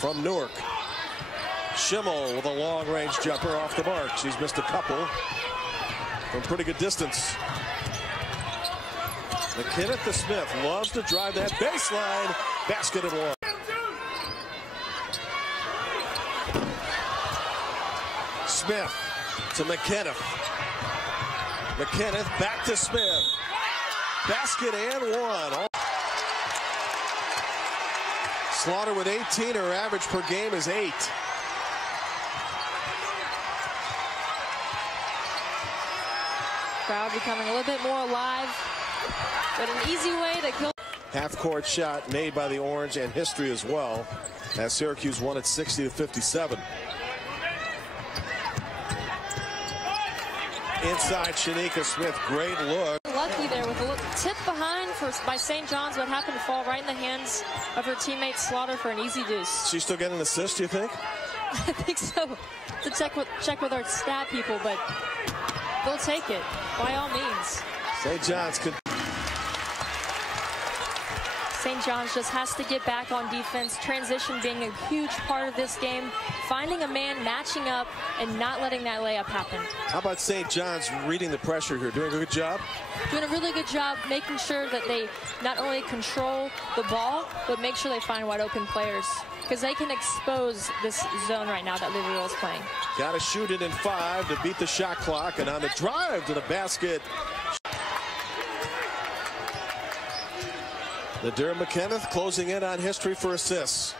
from Newark. Schimmel with a long-range jumper off the mark. She's missed a couple from pretty good distance. McKenna to Smith loves to drive that baseline. Basket and one. Smith to McKenna. McKenna back to Smith. Basket and one. Slaughter with 18. Her average per game is 8. Crowd becoming a little bit more alive, but an easy way to kill. Half-court shot made by the Orange and history as well, as Syracuse won at 60-57. Inside Shanika Smith, great look. Lucky there with a little tip behind by St. John's, but happened to fall right in the hands of her teammate Slaughter for an easy deuce. She's still getting an assist, you think? I think so. To check with our stat people, but they'll take it by all means. St. John's could. St. John's just has to get back on defense. Transition being a huge part of this game. Finding a man, matching up, and not letting that layup happen. How about St. John's reading the pressure here? Doing a good job? Doing a really good job making sure that they not only control the ball, but make sure they find wide open players. Because they can expose this zone right now that Louisville is playing. Got to shoot it in 5 to beat the shot clock. And on the drive to the basket. Nadir McKenna closing in on history for assists.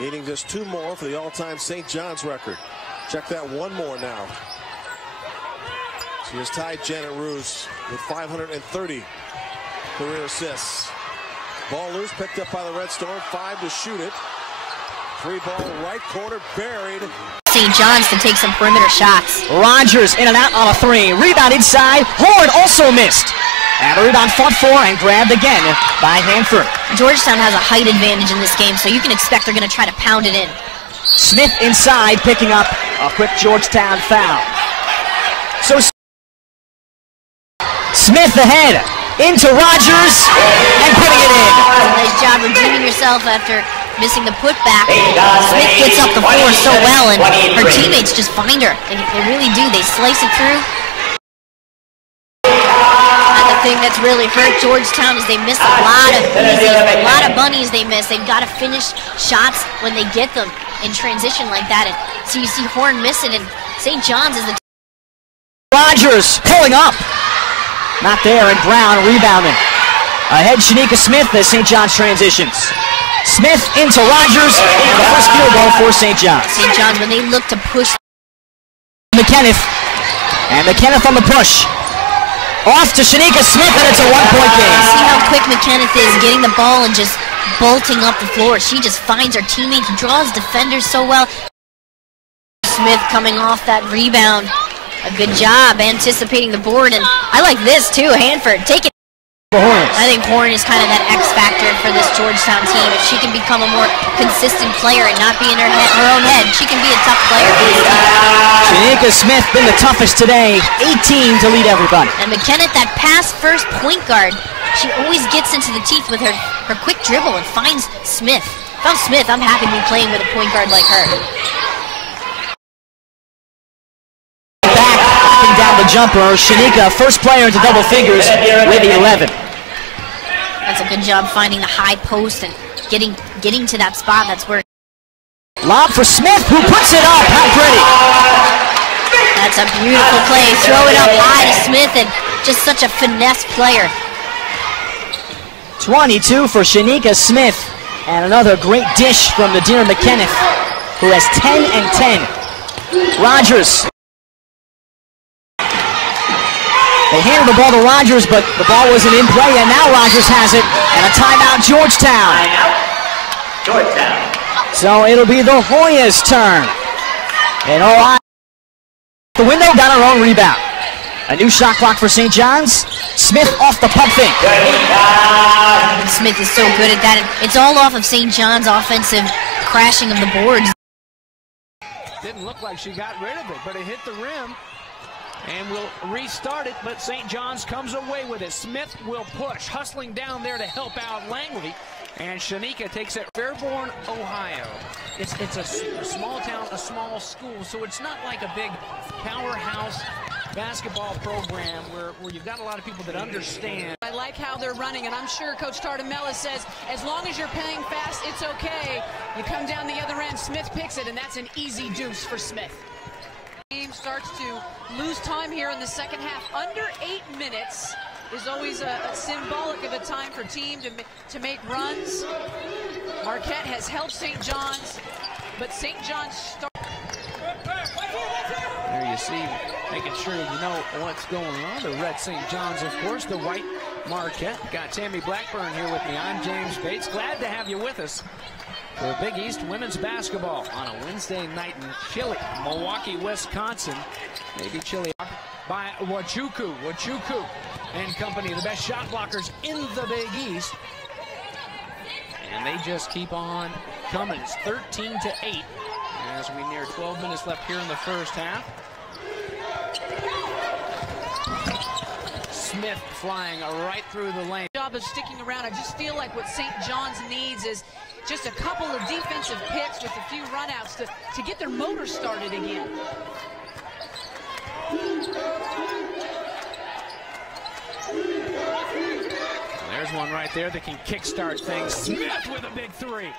Needing just 2 more for the all-time St. John's record. Check that one more now. She has tied Janet Roos with 530 career assists. Ball loose, picked up by the Red Storm. 5 to shoot it. 3 ball right corner buried. St. John's to take some perimeter shots. Rogers in and out on a 3. Rebound inside. Horn also missed. And a rebound fought for and grabbed again by Hanford. Georgetown has a height advantage in this game, so you can expect they're going to try to pound it in. Smith inside, picking up a quick Georgetown foul. So Smith ahead, into Rogers, and putting it in. Nice job redeeming yourself after missing the putback. Smith gets up the floor so well, and her teammates just find her. They really do. They slice it through. Thing that's really hurt Georgetown is they missed a lot of easies, a lot of bunnies they missed. They've got to finish shots when they get them in transition like that. And so you see Horn miss it, and St. John's is the Rogers pulling up. Not there, and Brown rebounding. Ahead Shanika Smith as St. John's transitions. Smith into Rogers, and the first field goal for St. John's. St. John's, when they look to push. McKenna, and McKenna on the push. Off to Shanika Smith, and it's a 1-point game. See how quick McKenna is getting the ball and just bolting up the floor. She just finds her teammates, draws defenders so well. Smith coming off that rebound. A good job anticipating the board, and I like this too. Hanford, take it. I think Horn is kind of that X factor for this Georgetown team. If she can become a more consistent player and not be in her own head, she can be a tough player for this team. Shanika Smith been the toughest today, 18 to lead everybody. And McKenna, that pass first point guard, she always gets into the teeth with her quick dribble and finds Smith. If I'm Smith, I'm happy to be playing with a point guard like her. Back down the jumper, Shanika, first player into double fingers with 11. That's a good job finding the high post and getting to that spot. That's where. Lob for Smith, who puts it up. How pretty. That's a beautiful play. Throw it up high to Smith, and just such a finesse player. 22 for Shanika Smith, and another great dish from Nadir McKenna, who has 10 and 10. Rogers. They handed the ball to Rogers, but the ball wasn't in play, and now Rogers has it, and a timeout, Georgetown. So it'll be the Hoyas' turn. And the window got her own rebound. A new shot clock for St. John's. Smith off the pump fake. Smith is so good at that. It's all off of St. John's offensive crashing of the boards. Didn't look like she got rid of it, but it hit the rim. And we'll restart it, but St. John's comes away with it. Smith will push, hustling down there to help out Langley. And Shanika takes it. Fairborn, Ohio. it's a small town, a small school, so it's not like a big powerhouse basketball program where you've got a lot of people that understand. I like how they're running, and I'm sure Coach Tardamella says as long as you're playing fast, it's okay. You come down the other end, Smith picks it, and that's an easy deuce for Smith. Game starts to lose time here in the second half. Under 8 minutes is always a symbolic of a time for team to make runs. Marquette has helped St. John's, but St. John's start. There you see, making sure you know what's going on. The red St. John's, of course, the white Marquette. Got Tammy Blackburn here with me. I'm James Bates. Glad to have you with us for Big East women's basketball on a Wednesday night in chilly Milwaukee, Wisconsin. Maybe chilly by Wachuku and company, the best shot blockers in the Big East. And they just keep on coming. It's 13-8 as we near 12 minutes left here in the first half. Smith flying right through the lane. Job of sticking around. I just feel like what St. John's needs is just a couple of defensive picks with a few runouts to get their motor started again. There's one right there that can kickstart things. Smith with a big three.